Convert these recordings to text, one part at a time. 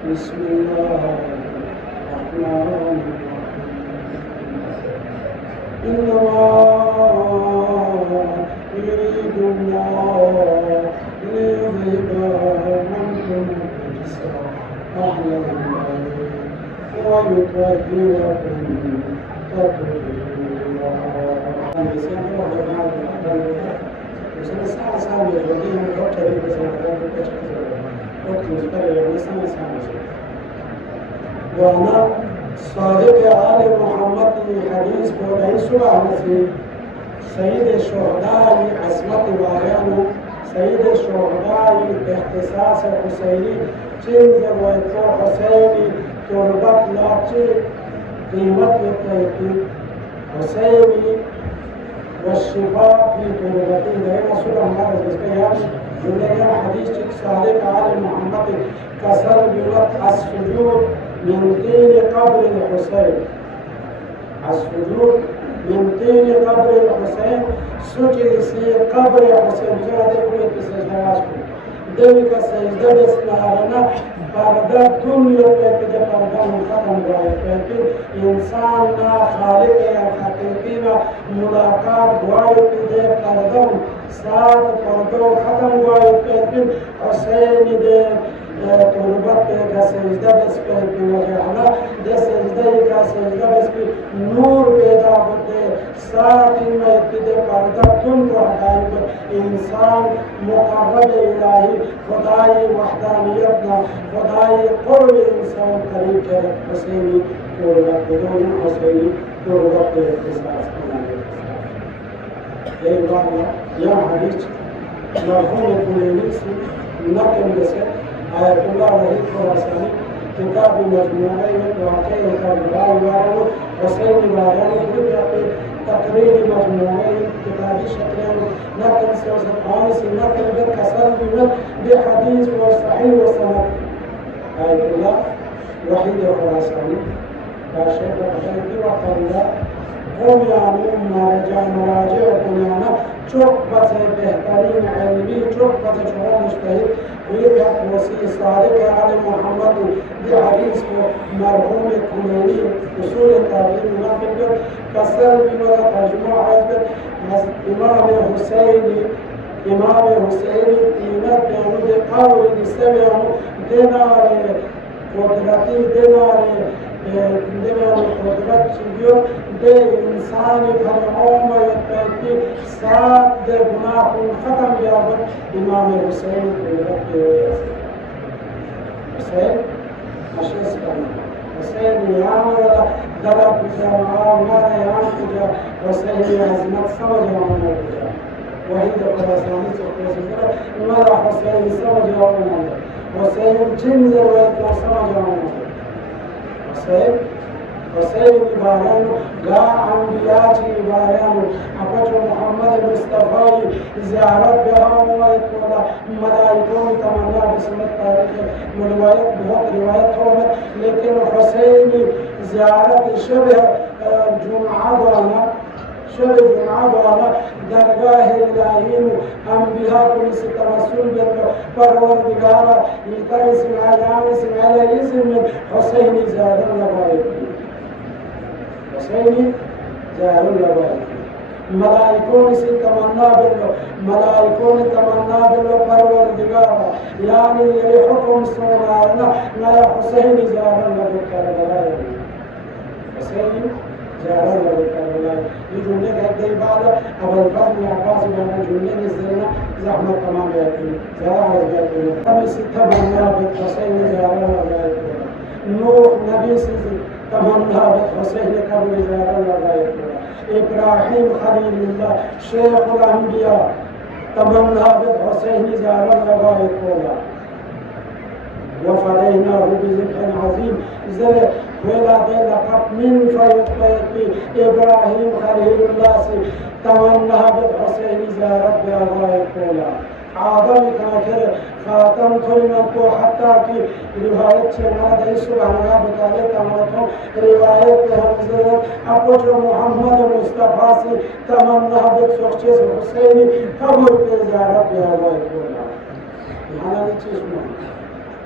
بسم الله الرحمن الرحيم إنما يريد الله ليذهب عنكم الرجس أهل البيت ويطهركم تطهيرا. وانا صادق آل محمد حدیث بودائی سبح نسی سید الشهداء عصمت واریانو سید الشهداء اختصاص حسینی چین زرویتو حسینی تربت لاچی قیمت یتیتی حسینی والشفاء في تربتی دائما سبح ہمارا بسکیانی جملہ حدیث چک صادق آل محمد کسر بلت السجود من طين قبر الحسين السجود من طين قبر الحسين سجد في قبر الحسين جاء يقول بسجدة ذلك السجدة بسنارنا پردہ دنیا پیدا پردہ ختم گئے لیکن انسان نہ خالق یا حقیقی نہ ملاقات گئے پیدا پردہ ساتھ پردہ ختم گئے لیکن حسین دے تربت کا سجدہ بس پہ وجہنا دے سجدہ کا سجدہ بس پہ نور پیدا ہوتے ساتھ میں پیدا پردہ تم کو ہٹائی پر انسان مقرب الہی خدای وحدانیتنا خدای قرب انسان قریب کر حسینی تربت بدون حسینی تربت کے اختصاص کرنا یہ واقعہ یا حدیث مرحوم کلینی سے نقل بسے آیت اللہ رحیق خراسانی کتاب مجموعی واقعی کربلائی وارنو حسینی وارنو بھی تقریر مجموعی کتابی شکلیں نقل سے وسطانی سے نقل بالکسر بحدیث وصحیح وسند آیت اللہ وحید خراسانی باشد وحیدی وقتاً هم يعني مراجع كنانا شقبة بهترين علمي شقبة شغل مجتهد ويبقى وسيء صادق على محمد بحديث مرحوم كناني أصول التابعين ونقل كسر بما تجمع حزب إمام حسيني قيمت بأنه دي قول يستمع دينار قدرتي دينار قدرت چیزیو دے انسانی فرعون و یتبیتی سات دے گناہ کن ختم بیابت امام حسین قدرت کے حسین مشرس کرنا حسین یہاں والا درب کجا مارا یہاں کجا حسین عظمت سمجھ آنا کجا وحید خراسانی سے قدر مارا حسین سمجھ آنا حسین جن ضرورت کو سمجھ آنا حسين إبراهيم جاء أنبياء إبراهيم أبو محمد المصطفى زيارة بهم ويقول ملائكة تمنى بسم التاريخ ورواية بهت رواية هم لكن حسين زيارة شبه جمعة وانا درگاہ الہین انبیاء کو اس ترسل پروردگار یہ اسماعیل میں حسینی زیادہ لگائے ملائکوں سے تمنا بالله پروردگار یعنی یہ حکم سنانا نہ حسینی زیادہ لگائے حسینی زیارة لكربلاء يجون لك هذه بعد أبو الفضل العباسي لأن جملة نزلنا زحمة تمام يأتي زيارة يأتي نبي ستمنى بالحسين زيارة يأتي نوح نبي ستمنى بالحسين قبل زيارة يأتي إبراهيم خليل الله شيخ الأنبياء تمنى بالحسين زيارة يأتي وفديناه بذبح عظيم زل ولا لقب من فيطيب إبراهيم خليل الله تمنى بالحسين زارت بأبواب الكولا آدم كان خاتم لمن کو حتى کی روایت سے ہمارا سبحان اللہ بتانے تمام روایت میں حضرت ابو محمد مصطفی سے تمنا بالشخص حسین قبر پہ زیارت بأبواب الكولا هذا الشيء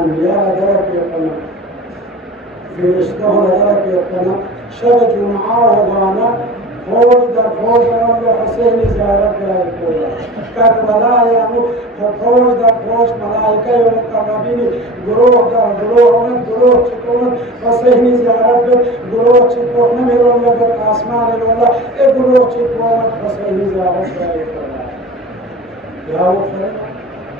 أنبياء درك يقنا في اشتهر درك يقنا شب جمعة وضعنا فوج در فوج الله حسين زيارت جاي كربلاء يعني فوج در فوج ملائكة ومقربين گروه در گروه من گروه چکون حسين زيارت گروه چکون نمیرون لگت آسمان الله ای گروه چکون حسين زيارت جاي يا وفر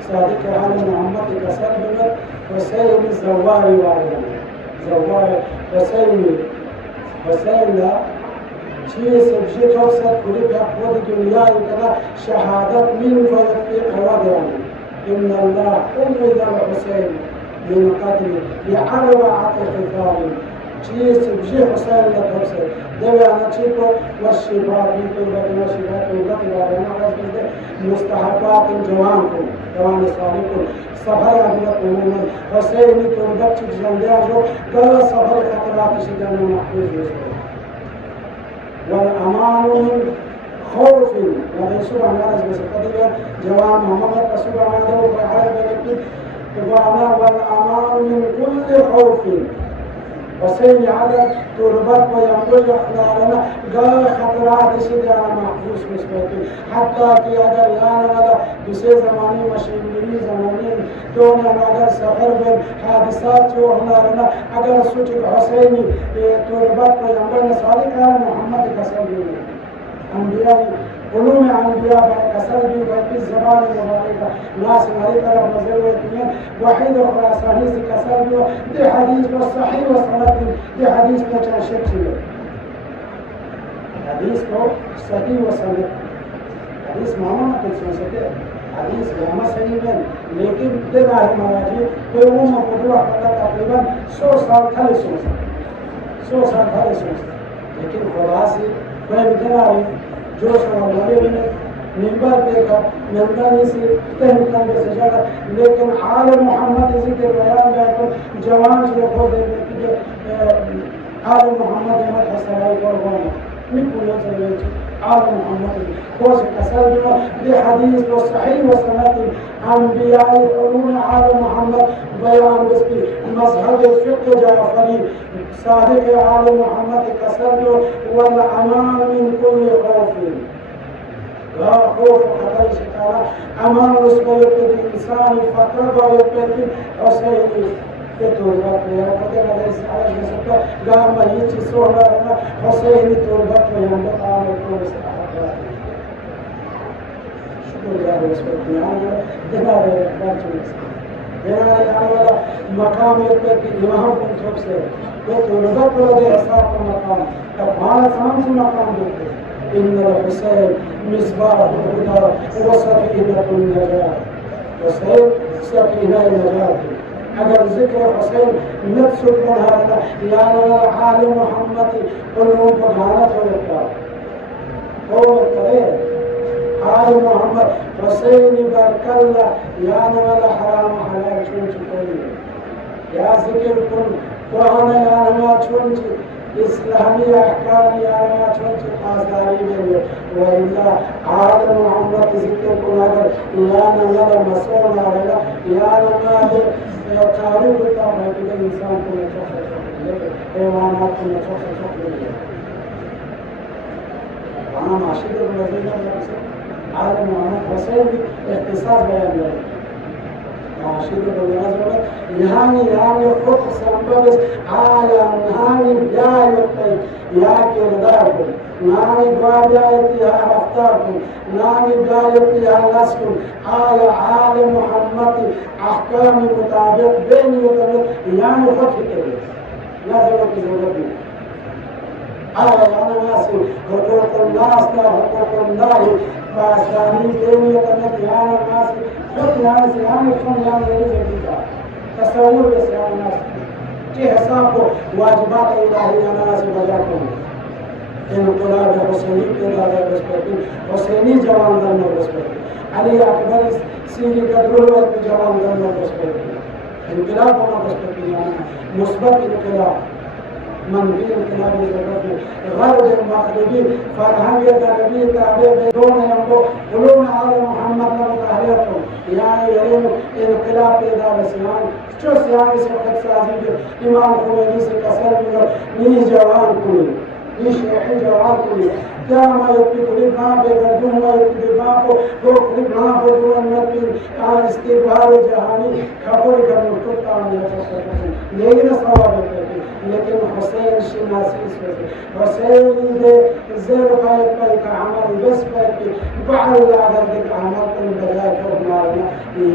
صادق عالم محمد كسر بمت حسين الزواري وعلم زواري حسين لا چیز سبجی تو سر کلی کا خود دنیا کنا شهادت من وفي قوادران إن الله أمد الحسين من قتل بأربعة خصال چیز سبجی حسين لتوسر دوانا چیکو والشفاء في توبتنا شفاء توبت وارنا وزبد مستحقات جوانكم جوان صالحكم سفر عدلت عموما حسين توبت چیز جندیا جو کل سفر خطرات شدن محفوظ يسر والأمان من خوف وهي سورة ناس بس قدير جوان محمد سورة هذا وفعل ذلك والأمان من كل خوف وسيل على تربط وينبج أخلالنا قال خطرات سيدنا محفوظ مسبوقين حتى في هذا الآن هذا بسي زماني مشيني زماني دون أن سفر بين حادثات وأخلالنا أجل سوتك حسيني تربط وينبج صالح كان محمد كسبه أنبياء علوم أنبياء كسبه في الزمان المباركة ناس مالك رب نزل ويتمين وحيد وخراساني كسبه دي حديث والصحيح والصلاة دي حديث بچا شكل حديث کو صحيح وصلاة حديث معمول كل سنة حديث ياما صحيح ہے لیکن دنا ہے مراجع کوئی وہ موضوع تقریبا 100 سال تھے 100 سال تھے لیکن خلاصی کوئی دنا ہے جو سوالے میں منبر پہ کا مندانی سے تہمتان کے سجادہ لیکن عالم محمد ذکر بیان ہے تو جوان جو خود ہے عالم محمد احمد حسنائی قربان من كل زمان عالم محمد خوش كسر بحديث وصحيح وسنة أنبياء علوم عالم محمد بيان بسبي مذهب الفقه جعفري صادق عالم محمد كسر والأمان من كل خوف لا خوف حتى شكالا أمان نسبة يبتدي الإنسان فقر ويبتدي حسين توربات يا فتى عليه الصلاة والسلام قام يجي سوهرنا حسين توربات ويوم قام يقول شكر يا رسول الله دمار بارجلس دمار يا مقام يبتدي إمام كنت بسه توربات ولا أصحاب مقام كمان سامس مقام يبتدي إن الحسين مصباح الهدى وسفينة النجاة حسين سفينة النجاة اگر ذکر حسین نفس القرآن یا عالم محمد علوم پڑھانا چھوڑتا قول الطريق عالم محمد حسين بركالله یا نوالا حرام حلال چھوڑ چکوئی یا ذکر کن قرآن یا نوالا چھوڑ اسلامی احکام یا نوالا چھوڑ خاصداری میں وإلا عالم محمد ذکر کن اگر یا نوالا مسئول آگا یا نوالا تعريف الطبع كده الإنسان كله يتوقف حيوانات كله يتوقف أنا معشد الذين عالم محمد حسين اختصاص بيان له معشد الذين يعني خط سنبس عالم يا كرداركم نامي بواجهتي يا رفتاركم نامي بواجهتي يا نسكم عالم محمد أحكام مطابق بين وبين يعني خط كبير لازم تزودني أنا ناسي حقوق الناس لا حقوق الله فاسلامي بين وبين يعني ناسي خط ناسي يعني شون يعني ليش تصور بس يعني ناسي في حسابه واجبات إلهية ناس بجاكم انقلاب حسيني انقلاب بسبتين حسيني جوان دلنا بسبتين علي أكبر سيري قدروا وقت جوان دلنا بسبتين انقلاب هنا بسبتين يعني مثبت انقلاب منفي انقلاب بسبتين غرب المغربي فرهنگ غربي تابع بدون ينبو علوم عالم محمد نبو تحريركم يعني يوم انقلاب پیدا رسیان جو سیاسی سے خود سازی کے امام خمینی سے کسر مگر نی جوان کوئی نی شیعی جوان کوئی کیا ما یکی کلی بنا بے گردوں ما یکی بنا کو دو کلی بنا کو دو امت کی آن استقبال جہانی خبر کا مرتب کام یا سکتے لیکن سواب ہے لیکن حسین شناسی سے حسین دے زیر قائد پر کا عمل بس پر کی بعض العدد کے عمل پر بجائے کر مارنا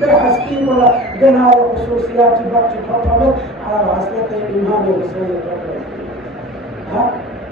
بحسب ولا جناح خصوصيات بقى تطبق على حسب الإمام الحسين ها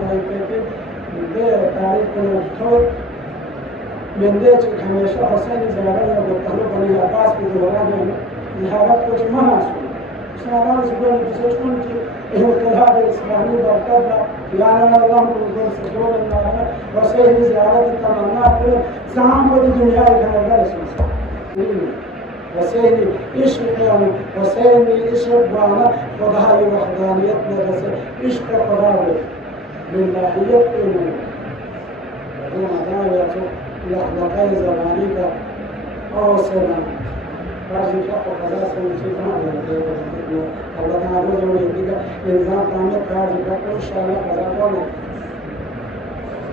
كايكي ده تاريخ الدكتور من ده همیشه حسین زیارت رو بطلب بنی عباس به دوران زیارت کو جمع نشد سنوات زبان بسیج کنی که انقلاب اسلامی برکت یعنی الله کو سجود الله حسین زیارت تمنا کرد زمان بود دنیای کنار رسید حسين عشق حسين عشق بانا خدای وحدانیت ندرسه عشق خدای للهیت کنه بدون دعوة لأخلاقي زماني کا أوسنا راجع شق خدا سنسيبنا الله تعالى جل وعلا إنسان كامل راجع شق إن شاء الله خدا كونه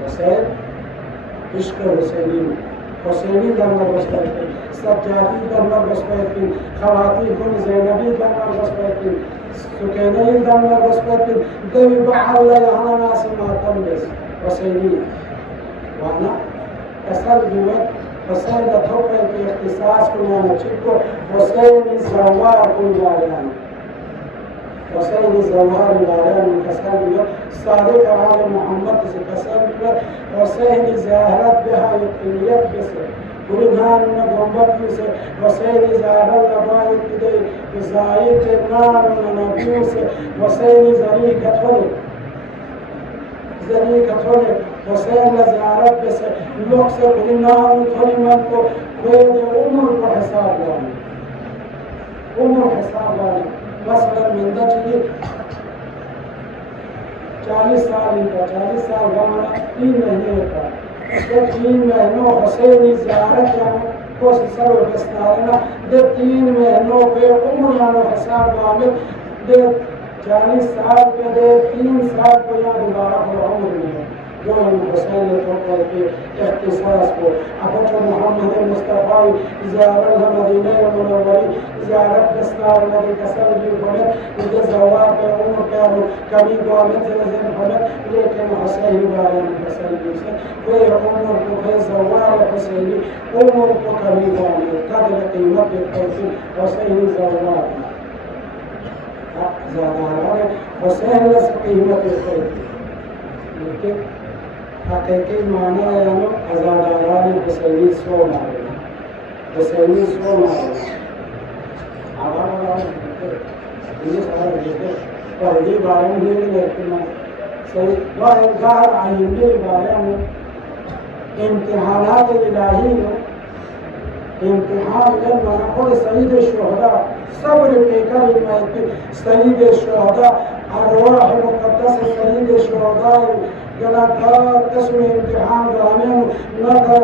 حسين عشق حسيني حسيني دمر بسپایتی سجادی دمر بسپایتی خواتین کن زینبی دمر بسپایتی سکینی دمر بسپایتی دوی بعل یهانا ناسی ماتم بس حسيني وانا اصل دوت حسين لتوقع في اختصاص كنا نشكو حسين الزوار كل جاريان حسين الزوار جاريان من كسر دوت صادق على محمد سے كسر دوت حسين زاهرت بها يقينيت بس برهان نبوت بس حسين زاهرت لبايت بدي زايد نار نبي سے حسين زري كتول زري كتول حسين لزيارت بس لوگ سے بنام تھوڑی من کو کوئی عمر کو حساب لانا عمر حساب لانا مثلا من دچلی 40 سال کا 40 سال ہمارا 3 مہینے کا تو 3 مہینوں حسینی زیارت جانا کوشش کرو بستارنا دے 3 مہینوں پہ عمر لانا حساب لانا دے 40 سال پہ دے 3 سال پہ یا دوبارہ عمر نہیں يوم حسين يتوقع في اختصاص أخوة محمد المصطفى زيارة المدينة المنورة زيارة بسنار الذي كسر بالفلك إذا زوار بأمور كانوا كمي قامت زلزل الفلك لكن حسين بارين حسين يوسف وهي أمور كفي زوار حسين أمور كمي قامت قدر قيمة الحسين حسين زوار زاداران حسين لس قيمة الحسين لكن حقیقی معنی یعنی ازاداران حسینی سو مارے حسینی سو مارے آباد یہ سارا دیکھتے پہلی بارے میں نہیں لیکن صحیح ظاہر آئندے بارے میں امتحانات الہی امتحان علم نقول سيد الشهداء صبر بكر سيد الشهداء أرواح مقدسة سيد الشهداء جلتا قسم امتحان رامين نظر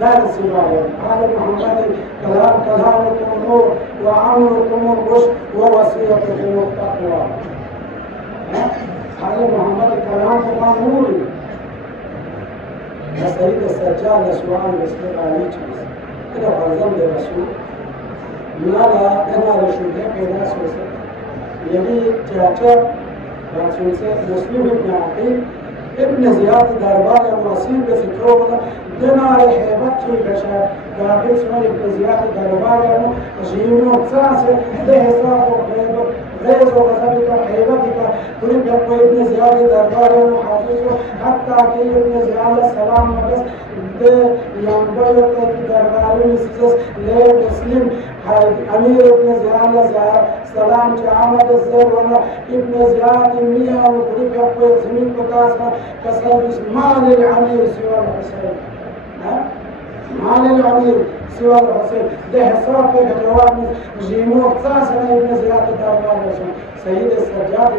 لا السبايا قال محمد كلامكم النور وعملكم الرشد ووصيتكم التقوى قال محمد كلامكم النور سيد السجاد سؤال بسم عليه كده فرزان للرسول لا انا رشوده كده سوسه يعني تعتبر رسول مسلم ابن عقيل ابن زياد دربار المصير بفكره دنار حيبت في بشر قابل سمع ابن زياد دربار جيمو ساس ده حساب حيبت غيظ وغضبك حيبتك قرب يقوى ابن زياد دربار محافظ حتى كي ابن زياد السلام بس ده ينبغي دربار مسجس ليه مسلم امير ابن زياد سلام جامد الزر ولا ابن زياد مياه وقرب يقوى زمين قطاسنا كسر مال العمير سوى الحسين مال العمير سوى الحسين ده حساب في جواب جيمو اقتصاصنا ابن زياد الدربار سيد السجاد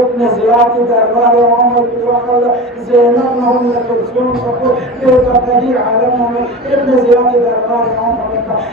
ابن زياد الدربار عمر بن وقال زينب نهم لكلثوم فقل بيقضي عالمهم ابن زياد الدربار عمر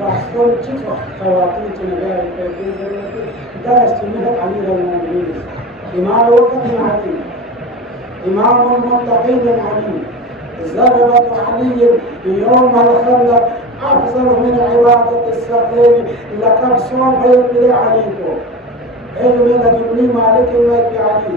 بحثون تشوف خواتيم تنبال درس تنبال أمير المؤمنين إمام وقت علي إمام المتقين علي ضربة علي يوم الخندق أفضل من عبادة السقيم لقد صوم يبلي عليكم علم لدني مالك الملك علي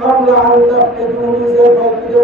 قبل أن تفقدوني زي فقد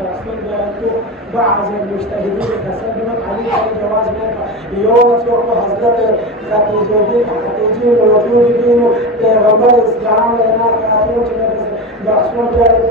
تقصد ذلك بعض المجتهدين كسبنا علي على جواز يوم سوق حضرت خديجة موجود دينه پیغمبر اسلام لنا قاتل جنب بحثون جائز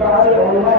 بعض علماء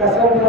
كسبنا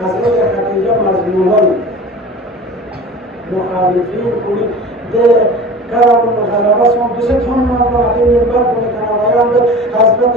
حضرت خدیجه مظلومه مخالفین کولی ده كرم الغلبة بستهم من بعدين من بعد من كناويان حضرت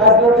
حضرت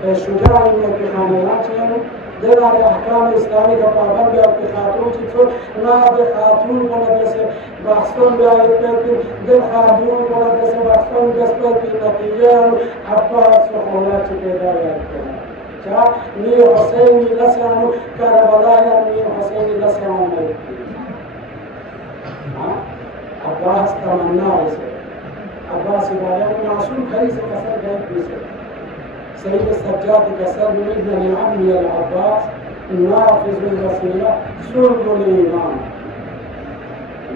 شجاع من خاناتهم دلار احکام اسلامی کا پابند ہے کہ خاتون چیزوں نہ خاتون کو جیسے باستون بیایت کرتی دل خاتون کو جیسے باستون دستور کی نتیجہ عباس و خولات پیدا کرتے ہیں کیا نی حسین لسانو کربلا یا نی حسین لسانو عباس تمنا اسے عباس بارے معصوم خلی سے کسر گئے پیسے سيد السجاد كسر ابن لعمي العباس نافذ البصيرة سلب الإيمان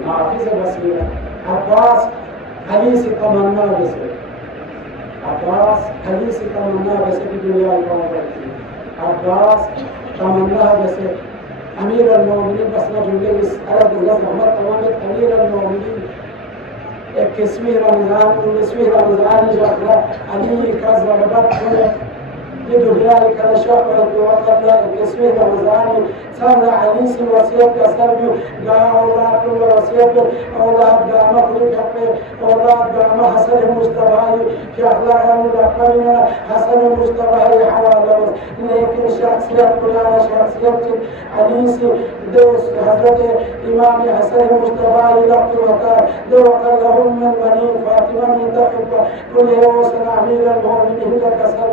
نافذ البصيرة عباس حديث تمنى بسر عباس حديث تمنى بسر الدنيا الكون عباس تمنى بسر أمير المؤمنين بس نجم لبس أرد الله محمد تمامت أمير المؤمنين اسمه رمضان جاء علي كذا بدر يدو ذلك الشاق وقد اسمه رمضان صار علي سي وصيت كسر جاء اولاد كل وصيت اولاد جاء مخلوق حق اولاد جاء حسن المصطفى في اخلاق المدقمين حسن المصطفى حواله لكن شخصيات كلها شخصيات علي سي دوس حضرت امام حسن المصطفى لقد وقال دو وقال لهم من بني فاطمه من تحب كل يوم امير المؤمنين كسر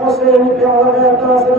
حسين في الله تاسر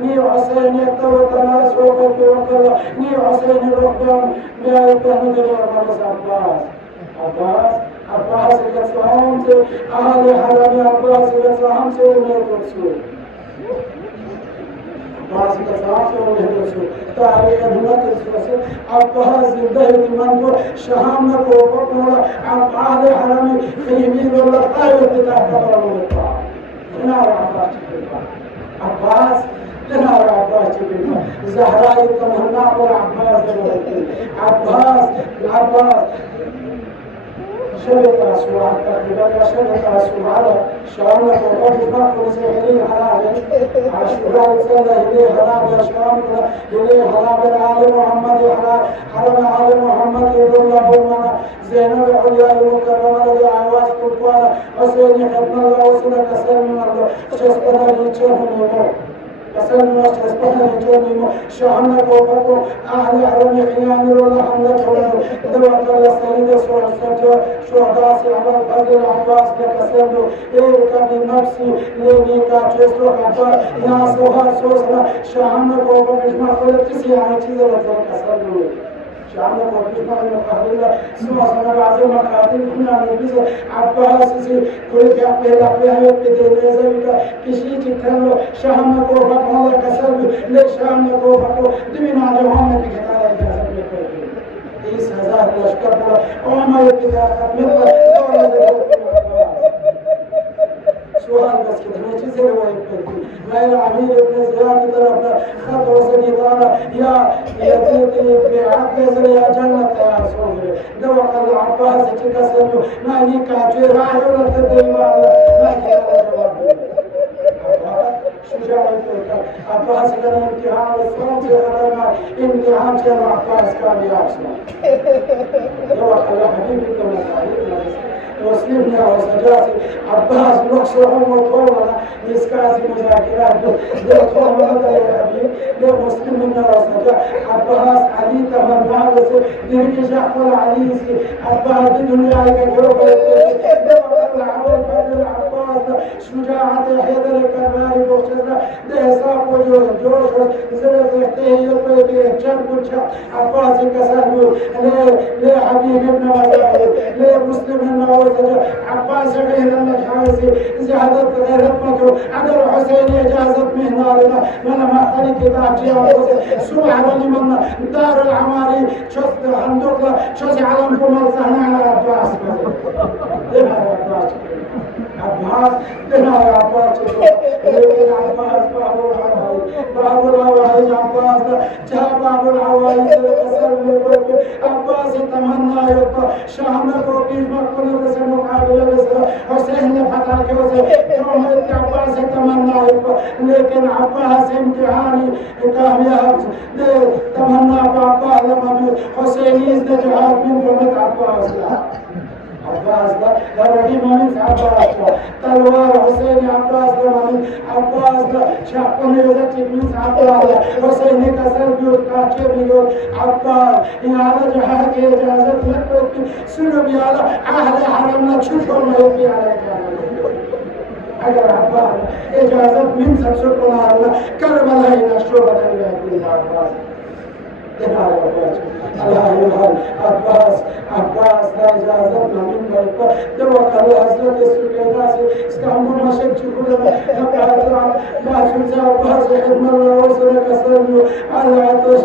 ني حسين يتوتر سوق وكل ني حسين ربهم ما يتهمد عباس كسام سے اهل حرم عباس كسام سے انہیں رسول عباس كسام سے انہیں رسول تاریخ ہمت رسول عباس زندہ من کو شام کو پکڑا اهل حرم خیمین والله قائد تاخر الله عباس لنا عباس زهراء تمنى عباس عباس شبكة سوى تقريبا شبكة سوى على شاملة وقف نقل سيحري حلال عشوراء سنة إليه حلال شاملة إليه حلال آل محمد حرم آل محمد يقول الله زينب عليا المكرمة لدي عواز تلقوانا حسين حبنا الله وسنة كسر من الله شسبنا ليتشهم يمو كسر من الله شسبنا ليتشهم يمو شاملة وقفوا أهل حرم خيان الله حملة دوا قال سيد شهداء سيعمل فضل العباس لكسر له إيرك بنفسي لينيكا جسر عبار يا سوهر سوسنا شاملة وقفوا بجمع خلق سيعمل چیز لفظ كسر له شامل وقفنا من قبل سوى سنة بعض المقاتل كنا نبيز عباس سي كل كأبه هي بدين زوجة كشي تكلم شامل وقفنا الله كسر له شامل وقفنا دمنا على محمد كتاب كسر له 10,000 لشكر له وما يبقى مثل سؤال بس كده ما تجي رواية كذي ما العميل ابن زياد طرفنا خط وسني طالع يا تيجي بعبد يا جنة يا رسول الله دوق العباس تكسر ما نيك عجير راعي ولا تدري ما كان جواب شجاع الفكر عباس كان امتحان الصوت يا امتحان كان عباس كان يابسنا دوق الحبيب كان مسلمنا وسجاسي عباس نقصه وطولنا يسكاسي مذاكرات دكتور مدى يا حبيب ليه مسلمنا وسجا عباس علي تمام بس درجة جعفر عليسي عباس الدنيا كجوبة العباس شجاعة حيدر الكرماني بوشنا ده حساب وجوش زلزلته يبقى بيجان بوشا عباس كسر ليه حبيب ابن مزاهد ليه مسلمنا عباس غير النحاسي زيادة غير مكو عدل حسين إجازة مهنارنا من ما خلي كتاب جيوه سبحان لمن دار العماري شصد حندقنا شصي علمكم الزهنا على عباس دمها يا عباس عباس دمها يا عباس لكن عباس باب العوائج عباس جاء باب العوائج لكسر من عباس تمنى يبقى شامك وكيف مقبل بس مقابل بس حسين فتاك يوم عباس تمنى يبقى لكن عباس امتحاني كامياب تمنى عباس لما حسين يزدجعات من فمت عباس عباس لا رقيم من عباس تلوار حسين عباس لمن عباس شاقوني يزكي من عباس حسين كسر بيوت كاكي بيوت عباس يا رجحك إجازة لك سنو بيالا أهل حرمنا تشوفوا ما يبي عليك أجر عباس إجازة من سبسكنا الله كربلاء نشوف هذا الوقت عباس دمار عباس عباس لا إجازتنا من بيت دوق الله حضرت السكيناس استعمل ما شك كلنا حقا ما تنزع عباس حكم الله وصلك سلم على عطش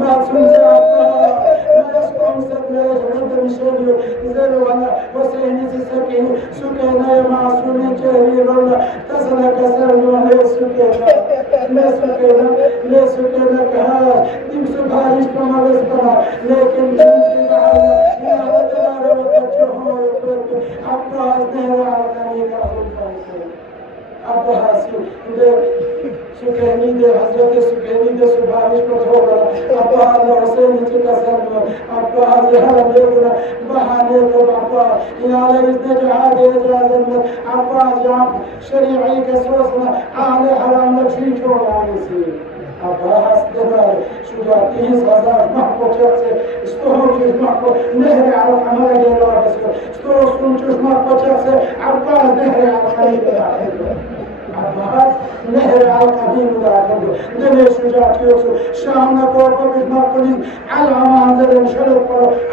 ما تنزع عباس ما يسقم سبلاج رد مشيل زر ولا حسين السكين سكينة معصوم جرير الله تسلك سلم ولا سكينة لا سكينة كها سبحانه وتعالى بسطنا لكن تنزل على يا دار وتجهه يقول عباس دهر على طريق عباس سكيني ده حضرت سكيني ده سبحانه وتعالى عباس حسين تكسر عباس يهرب يقول بحانه عباس يا ليت نجعل إجازة عباس يا شريعي كسوسنا أهل حرام نشيش ولا نسيب عباس دمار شجاعته سازار محبوب جالسه استوهم جس محبوب نهر على الحمار جلوا بس استوهم جس محبوب جالسه عباس نهر على الخليفة عباس نهر على القديم داخله دمي شجاعته شام نقول بس ما قلنا على ما هذا نشرب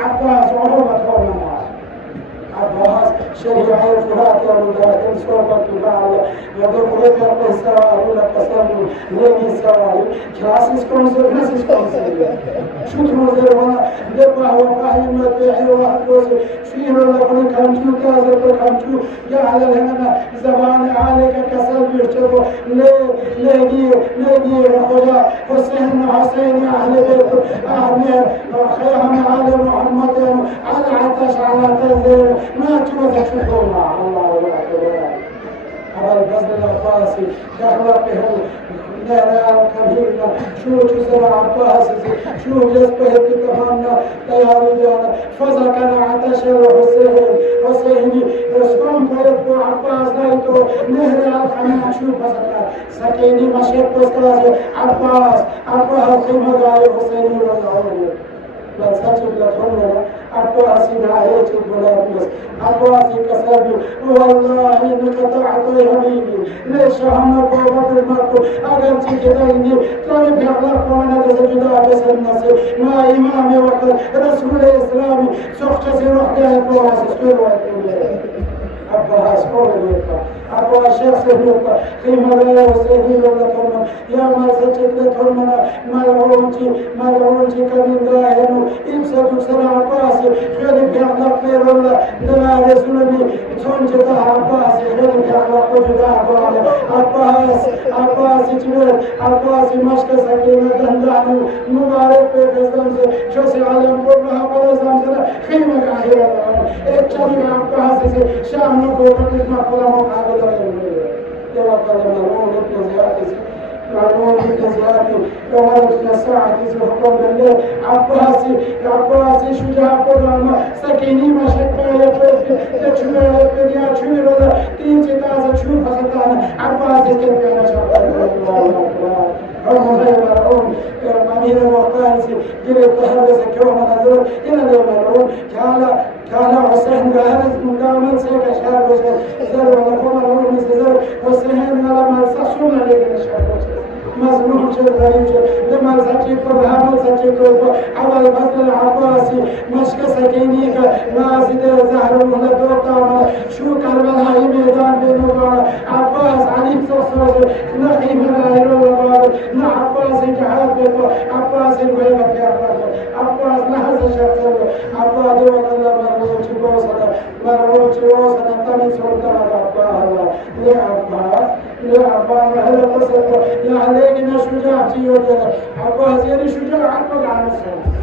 عباس عروبة قومنا عباس شريعة الفرات يا مدرك صوبك بعلا يدخل لك السواري ولا كسر لين السواري كاسس كونسر كاسس كونسر شو تروزر وانا دبا هو قايم متعي وحدوس فيه ولا كل كمشو كاسر كمشو يا على هنا زبان عليك كسر بيشتغل ليه رخويا حسين أهل بيت أهل خيام على محمد على تشعل تنزل ما تشوف تشوفنا الله أكبر على الفضل العباسي كأخلاقهم نهر كبيرنا شو جزر عباسي شو جذبه بتمنى تياري جانا فزكنا عتشر حسيني رسكم فيبقوا عباس نايتو نهر الخمام شو فزكنا سكيني مشيت بسترازي عباس خيمة غاية حسيني والعوري بل ساتب لتهمنا عباسي نهاية البلاد عباسي كسبي والله إنك تعطي حبيبي ليش همك وبطلك أجل تكديني طيب يغلق وانا تسجد بس الناس ما إمامي وقت رسول الإسلامي سخت سيروح جاي بواس سكول عباس قوليك عباس شخص يوقع خيمة لا يسهل لكم يا ما سجد لكم ملعونتي كمن داهن إمسك سر عباس خلق يغلق خير الله لما رسولني تنجد عباس خلق يغلق وجد عباس جبل عباس مشك سكينة دندان مبارك بكسلم سے شوسي عالم قرها بلزم سر خيمة آخر ایک چلی عباس سے شام کو تکلیف مقبول مقابل توكل مرون ابن زياد مرون ابن زياد وولد الساعة زهقون بالله عباسي شجاع قرآن سكيني مشكا يتشمع الدنيا تشمع تيجي تازة تشوف خطانا عباسي كيف كان شعبان أمير الوقتانسي جريت تهرس كوم نظر إلى المرعون كان حسين جاهز مقامل سيك شهر وشهر زر ونقوم الأول زر حسين على ما سحشون عليك الشهر مظلوم شيء غريب شيء لما سجيك بهامل سجيك على الفضل العباسي مشك سكينيك نازد زهر مهلد وطامل شو كربلاء ميدان بينوغانا عباس عليك صوصوص نخي من آيرو وغالب عباس جهاد بيكو عباس الويبة يا عباس نحز شخصه عباس وقال مرموش وصنا تمن سلطان عباس لعباس هذا قصة عليك إن شجاعتي وجدت عباس يعني شجاع عبد عن السلام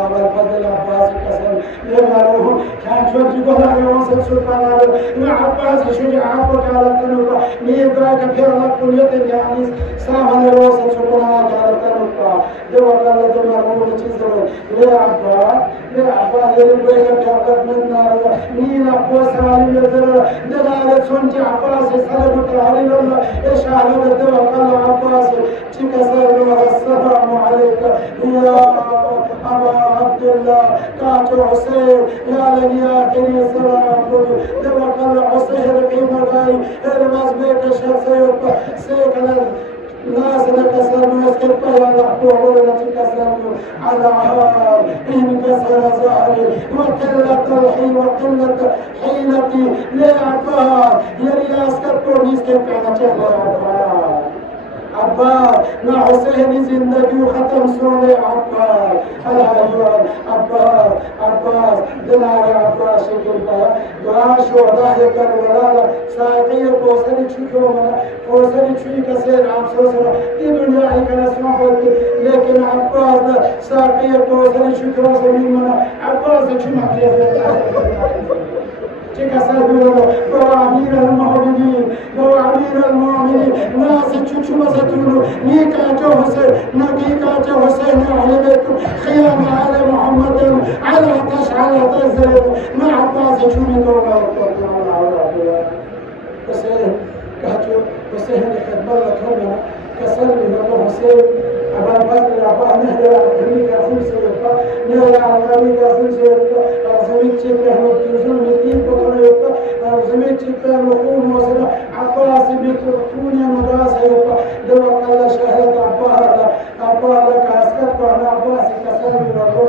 على الفضل العباسي قسم يمره كان شوتي قهر يوصل سلطان مع عباس شجاع عبد على التنوبة ميبقى كثير لكل يد يعني سامن يوصل سلطان على التنوبة دوّر على دمره لتزور لعباس يربيك بيعقد من نار مين عباس علي يزر دلالة سنتي عباس سلم تعالي الله إشعال بدوّر على عباس تكسر السلام عليك يا أبا عبد الله كاتو حسين يا لن يا كني سلام دوّر حسين قيمة غاي الماس بيك الشخص سيكنا ناس نكسر يسكت يا لحظة التي كسر على عار إن كسر زهري وقلة حيلتي لعبار يرياس كتبوني سكت على جهل عباس مع حسين زندگی ختم سونے عباس عباس دلار عباس شکل دعا شهداء کربلا ساقی کوسری چوکو منا کوسری چوی کسر افسوس ای دنیا ہی کا نسما ہوتی لیکن عباس ساقی کوسری چوکو زمین منا عباس چما کیا تكسر بوامير المؤمنين ناس تشوف ستونو نيكا جو حسين نقيقا جو حسين علمكم خيام على محمد على تشعل تزرد مع عباس شوني دوما حسين كاتو حسين كتبلت هنا كسرني له حسين أبا الفضل العباس نهلا أمريكا سلسلة نهلا أمريكا سلسلة زميت شكله وبتوزن مدين بطريقة زميت شكله وخون وصل عباس بكرتوني مدرسة يبقى دوّر الله شهد عباس لك أسكت وأنا عباس كسرني له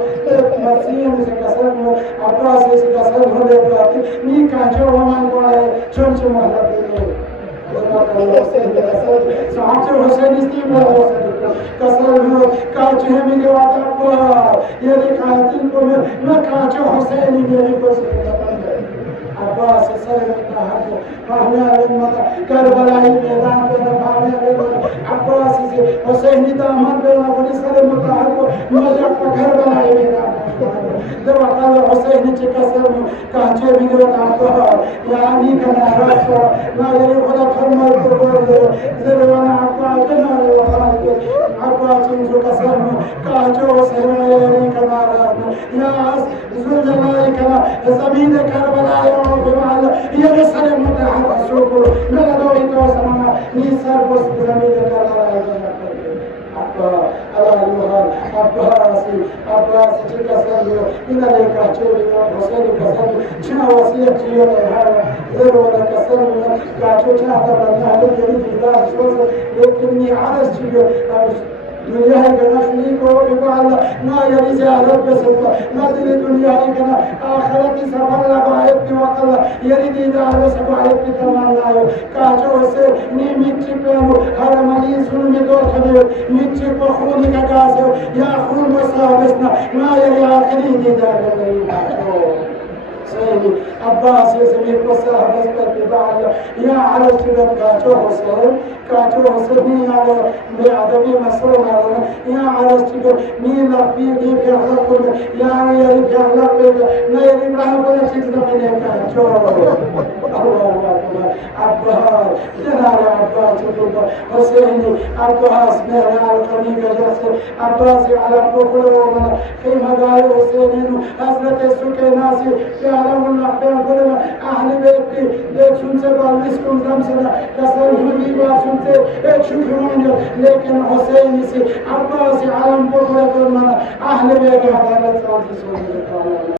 مسيح كسرني عباس كسرني له ميكا جو من قال شون شو مهلا صحابة حسين استيبا كسر كاتشه من واتقوا يلي قاتلكم ما كاتشه حسين يلي بسيطة عباس سلم التحق فهنا للمطر كربلاء ميدان بين فهنا عباس حسين دامن بين أبني سلم التحق مجرد كربلاء ميدان دوا حسين تكسر كهجة بيجرت عبها يعني كان راسه ما يريد ولا كلمة تقول زروانا عبها جنار وخالد عبها تنزو كسر كهجة سرعي كما راسنا يا زل جلالي كما زمين كربلاء يوم بمعلا يرسل متحرك سوكو نلدو إنتو سمانا نيسر بس زمين كربلاء على المهار عباسي تكسر إن لك أحجوري حسين كسر جنا وسيلة جيوة الهارة ذر ولا كسر كاتو تحت بنا لجريد إدار شوز لكني عرس جيوة دنيا كنا شريكو بقال ما يرجع رب سبحانه ما تري دنيا كنا آخرت سبحان الله بعيد بوقال يريد إدار سبحانه بتمنى كاتو سر نيمت بينو هرماني سلم دور خبير نيمت بخوني كاسو يا خون مسابسنا ما يري آخرين إدار كاتو سيدي عباس يسمي قصة بس بعد يا على كذا كاتو حسين على بعدمي مسؤول على يا على كذا مين ربي في حلقه يا يريد حلقه لا يريد ولا كذا من كاتو الله أكبر عباس جنار عباس حسين عباس مهر على طريق جسر عباس على بكرة في مدار حسين حضرت السكيناسي يعلم الأحباب كلنا أهل بيتي ليك سنت بالرزقكم زمسنا كسر هدي باسنت شكرون لكن حسين سي عباس علم بكرة كلنا أهل بيتي هذا لا تنسوا